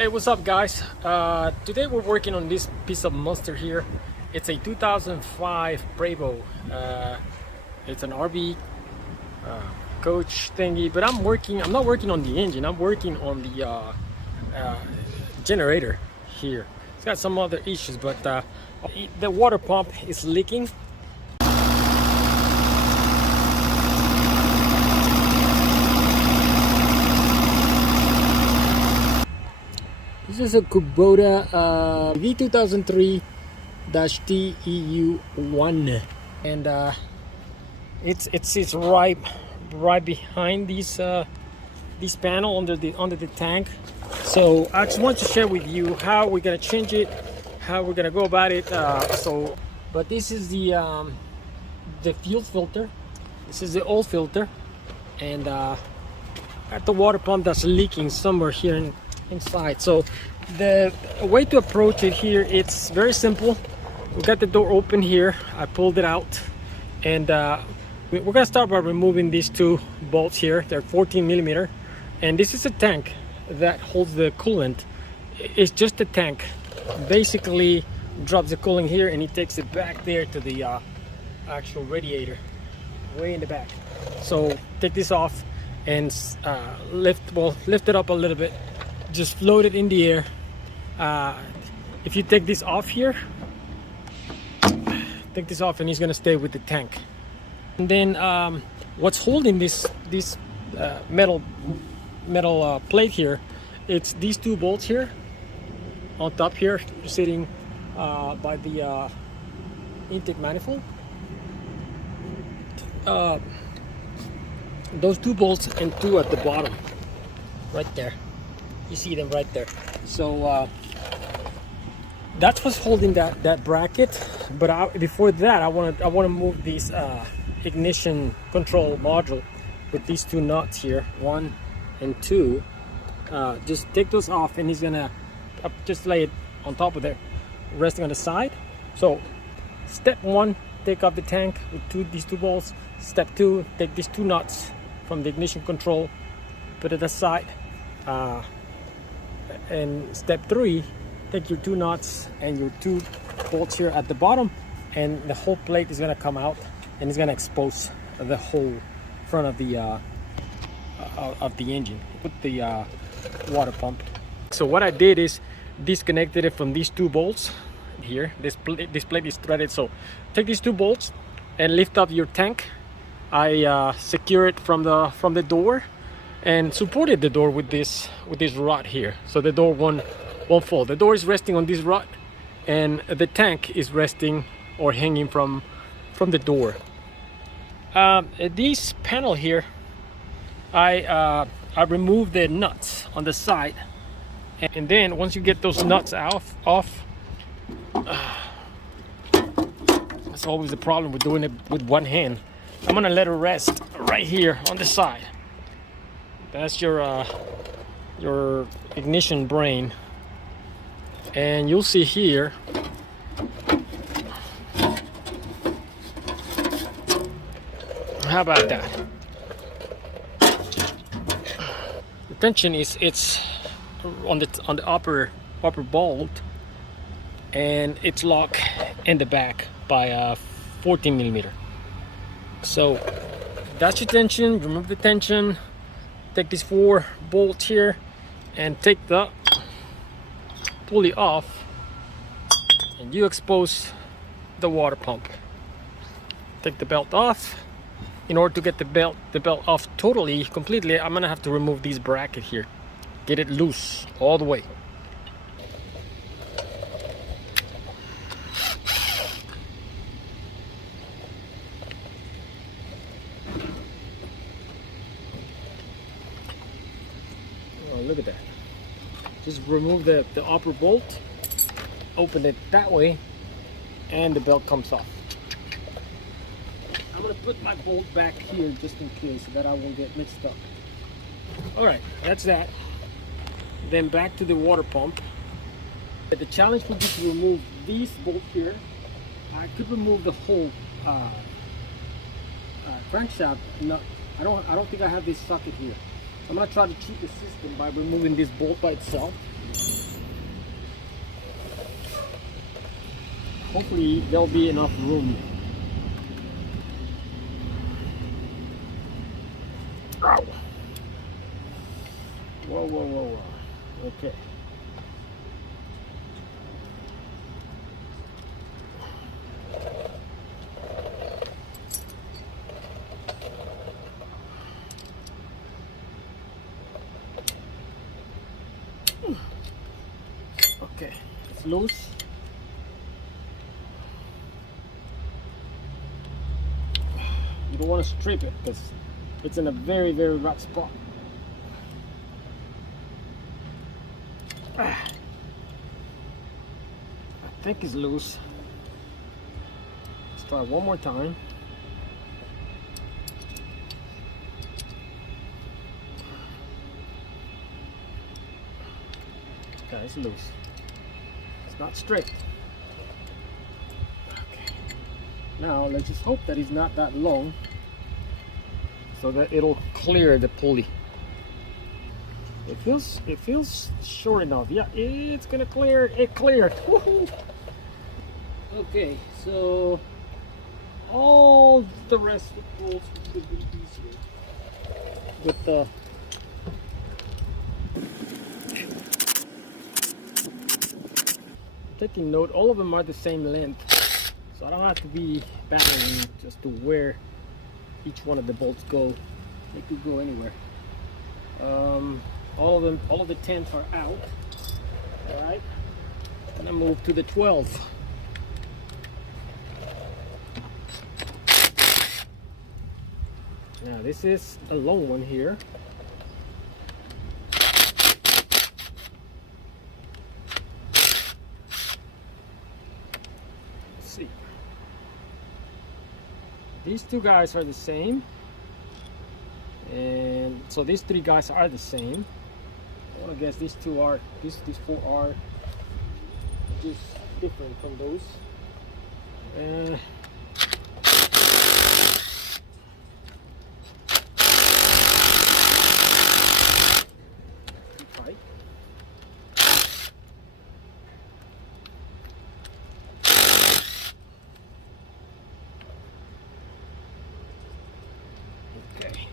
Hey, what's up guys? Today we're working on this piece of monster here. It's a 2005 Bravo. It's an RV coach thingy, but I'm not working on the engine. I'm working on the generator here. It's got some other issues, but the water pump is leaking. This is a Kubota V2003-TEU1, and it's right behind this panel under the tank. So I just want to share with you how we're gonna change it, how we're gonna go about it. But this is the fuel filter. This is the old filter, and at the water pump that's leaking somewhere here inside. So the way to approach it here, it's very simple. We got the door open here. I pulled it out, and we're gonna start by removing these two bolts here. They're 14 millimeter, and this is a tank that holds the coolant. It's just a tank. Basically drops the coolant here, and he takes it back there to the actual radiator way in the back. So take this off and lift it up a little bit. Just float it in the air. If you take this off here, take this off, and he's gonna stay with the tank. And then what's holding this metal plate here, it's these two bolts here on top here, sitting by the intake manifold. Those two bolts and two at the bottom right there. You see them right there. So that's what's holding that bracket. But before that, I want to move this ignition control module with these two nuts here, 1 and 2. Just take those off, and he's gonna just lay it on top of there, resting on the side. So step 1, take off the tank with these two bolts. Step 2, take these two nuts from the ignition control, put it aside. And step 3, take your two nuts and your two bolts here at the bottom, and the whole plate is going to come out, and it's going to expose the whole front of the engine with the water pump. So what I did is disconnected it from these two bolts here. This plate is threaded, so take these two bolts and lift up your tank. I secure it from the door, and supported the door with this rod here, so the door won't fall. The door is resting on this rod, and the tank is resting or hanging from the door. This panel here, I removed the nuts on the side, and then once you get those nuts off, that's always the problem with doing it with one hand. I'm gonna let it rest right here on the side. That's your ignition brain, and you'll see here how about that. The tension it's on the upper bolt, and it's locked in the back by 14 millimeter. So that's your tension. Remove the tension. Take these 4 bolts here and take the pulley off, and you expose the water pump. Take the belt off. In order to get the belt off completely, I'm gonna have to remove this bracket here. Get it loose all the way. Look at that. Just remove the upper bolt, open it that way, and the belt comes off. I'm gonna put my bolt back here just in case, so that I won't get mixed up. Alright, that's that. Then back to the water pump. The challenge would be to remove these bolts here. I could remove the whole crankshaft nut. I don't think I have this socket here. I'm gonna try to cheat the system by removing this bolt by itself. hopefully there'll be enough room. Ow. Whoa, whoa, whoa, whoa. Okay. Okay, it's loose. You don't want to strip it because it's in a very, very rough spot. I think it's loose. Let's try one more time. Okay, it's loose. It's not strict. Okay. Now let's just hope that it's not that long, so that it'll clear the pulley. It feels short enough. Yeah, it's gonna clear. It cleared. Woohoo! Okay, so all the rest of the bolts should be easier with the taking note. All of them are the same length, so I don't have to be battling just to where each one of the bolts go. They could go anywhere. All of the 10s are out. All right, and I move to the 12. Now this is a long one here. Let's see. These two guys are the same, and so these three guys are the same. Well, I guess these two are, these four are just different from those. Right. Okay.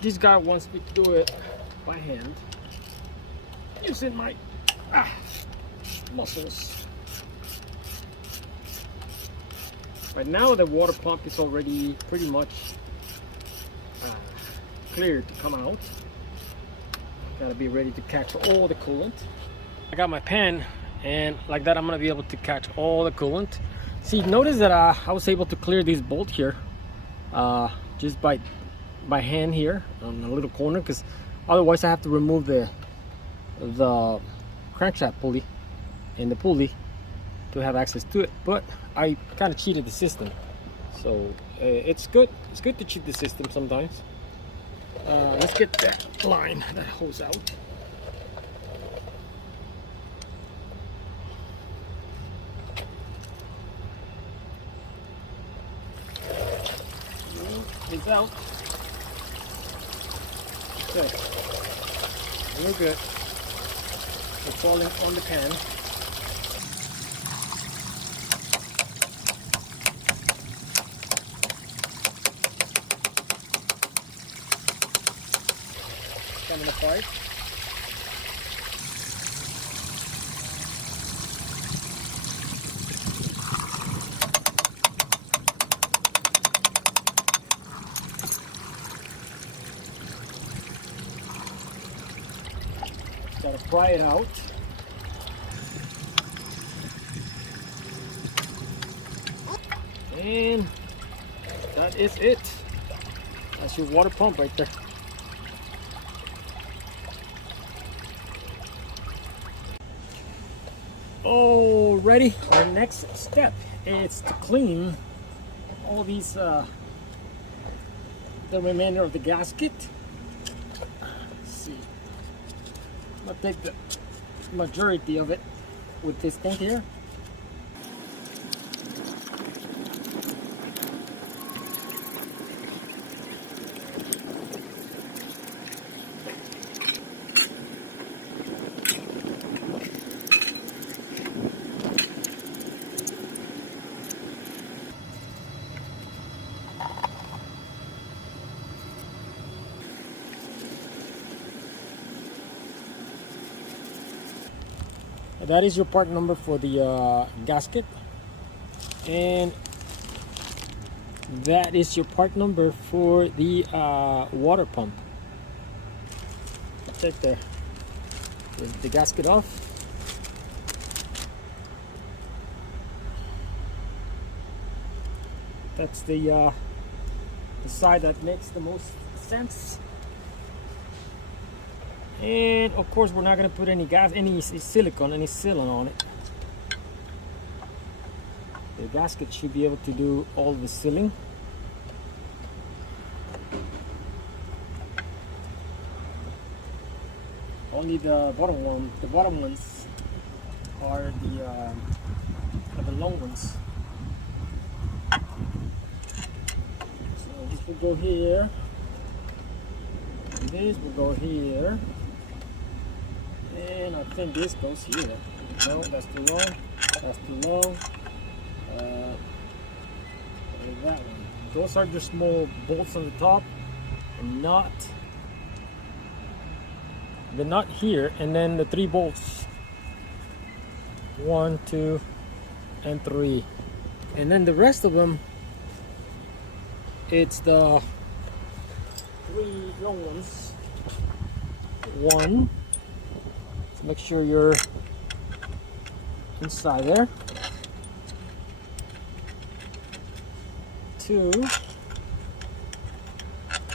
This guy wants me to do it by hand, using my muscles. But now the water pump is already pretty much clear to come out. Gotta be ready to catch all the coolant. I got my pen, and like that I'm gonna be able to catch all the coolant. See, notice that I was able to clear this bolt here just by hand here on the little corner, because otherwise I have to remove the crankshaft pulley and the pulley to have access to it. But I kind of cheated the system, so it's good. It's good to cheat the system sometimes. Let's get that line, that hose out. It's out. Okay, we're good. It's falling on the pan. Coming apart. Gotta pry it out. And that is it. That's your water pump right there. Alrighty, our next step is to clean all these the remainder of the gasket. Let's see, I'm gonna take the majority of it with this thing here. that is your part number for the gasket, and that is your part number for the water pump. Take the gasket off. That's the side that makes the most sense. And of course, we're not going to put any silicone, any sealant on it. The gasket should be able to do all the sealing. Only the bottom ones are the long ones. So this will go here. This will go here. And I think this goes here. No, that's too long. That's too long. That one. Those are the small bolts on the top, and the nut here, and then the 3 bolts. 1, 2, and 3. And then the rest of them, it's the 3 long ones. 1. So make sure you're inside there. 2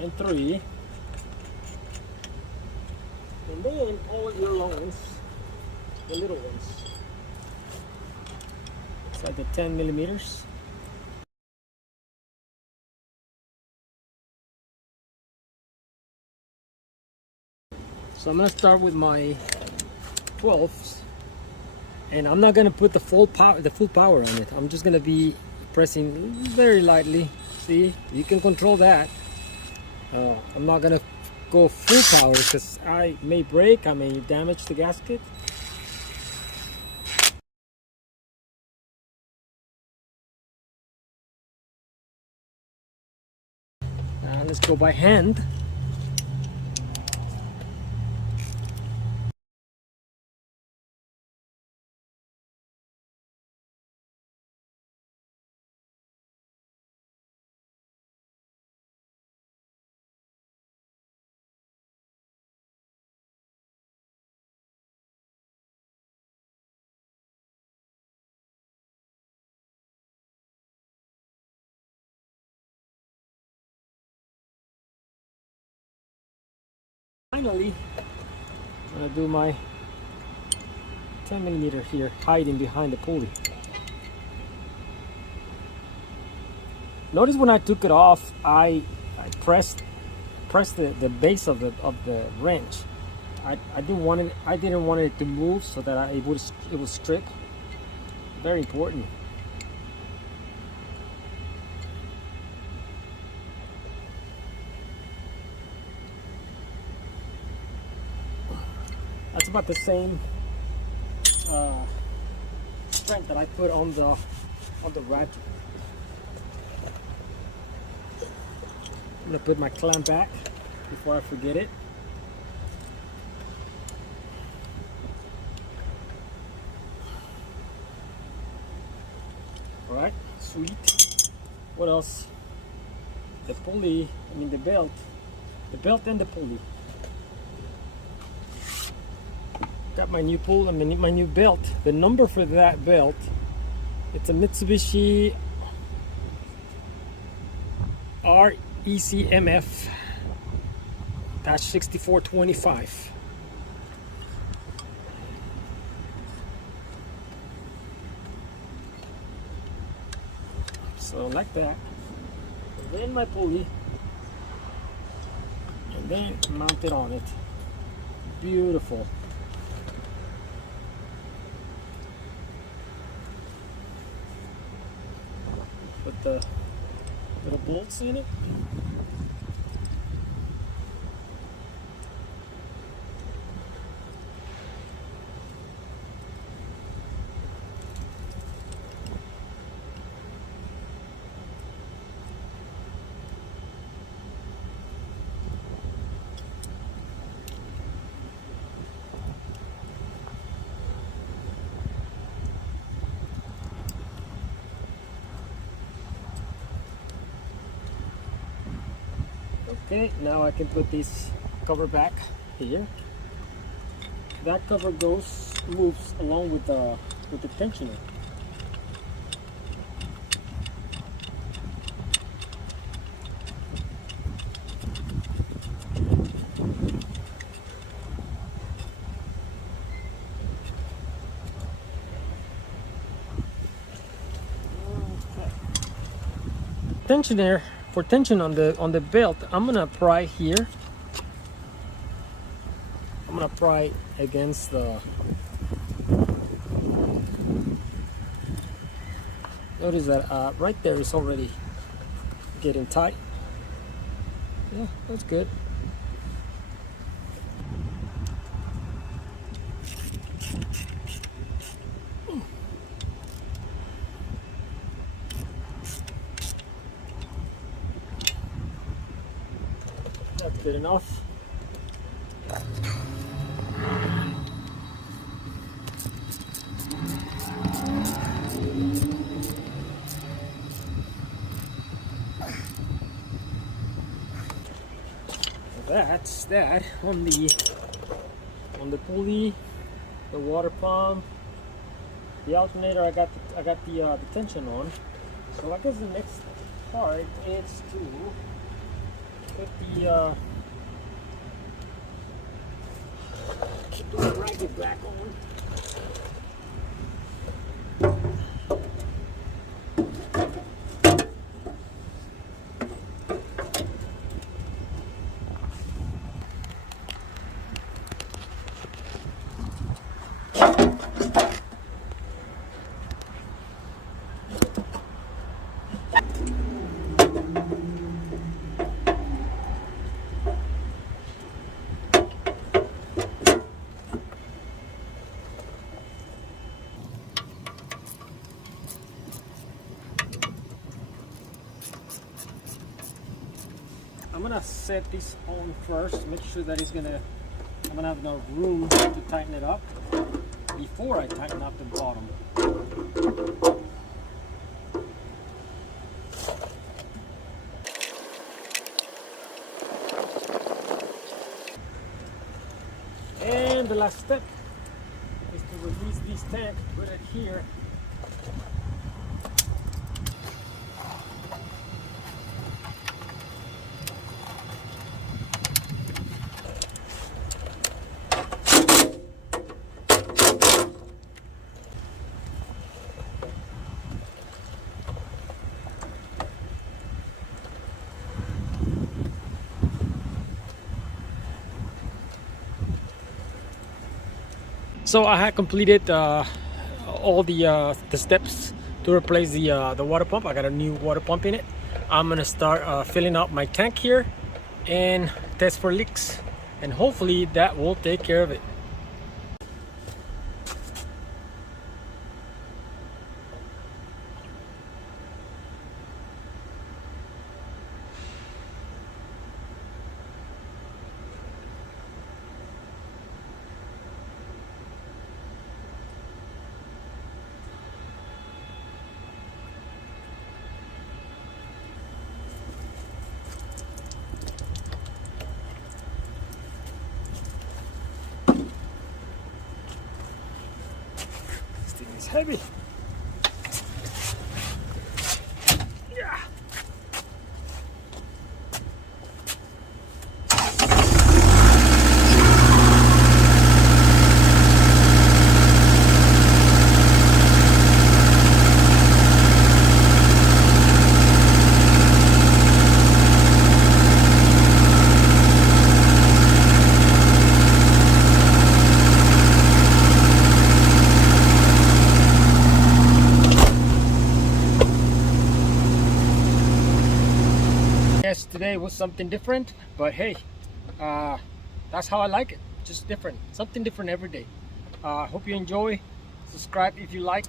and 3. And then all your long ones, the little ones. It's like the 10 millimeters. So I'm gonna start with my 12s, and I'm not gonna put the full power on it. I'm just gonna be pressing very lightly. See, you can control that. I'm not gonna go full power because I may break, I may damage the gasket. Let's go by hand. Finally, I'm gonna do my 10 millimeter here, hiding behind the pulley. Notice when I took it off, I pressed the base of the wrench. I didn't want it to move so that it would strip. Very important. That's about the same strength that I put on the ratchet. I'm gonna put my clamp back before I forget it. All right, sweet. What else? The pulley. I mean the belt and the pulley. Got my new pull, my new belt. The number for that belt, it's a Mitsubishi RECMF -6425. So like that. And then my pulley, and then mount it on it. Beautiful. Put the little bolts in it. Okay, now I can put this cover back here. That cover moves along with the tensioner. Tensioner for tension on the belt, I'm gonna pry here. I'm gonna pry against the. Notice that right there is already getting tight. Yeah, that's good. That's good enough. That's that on the pulley, the water pump, the alternator. I got the tension on. So I guess the next part is to put the racket back on. I'm gonna set this on first, make sure that I'm gonna have enough room to tighten it up before I tighten up the bottom. And the last step is to release this tank, put it here. So I had completed all the steps to replace the water pump. I got a new water pump in it. I'm gonna start filling up my tank here and test for leaks, and hopefully that will take care of it. It's heavy. Yeah. Yes, today was something different, but hey, that's how I like it. Just different, something different every day. Hope you enjoy. Subscribe if you like.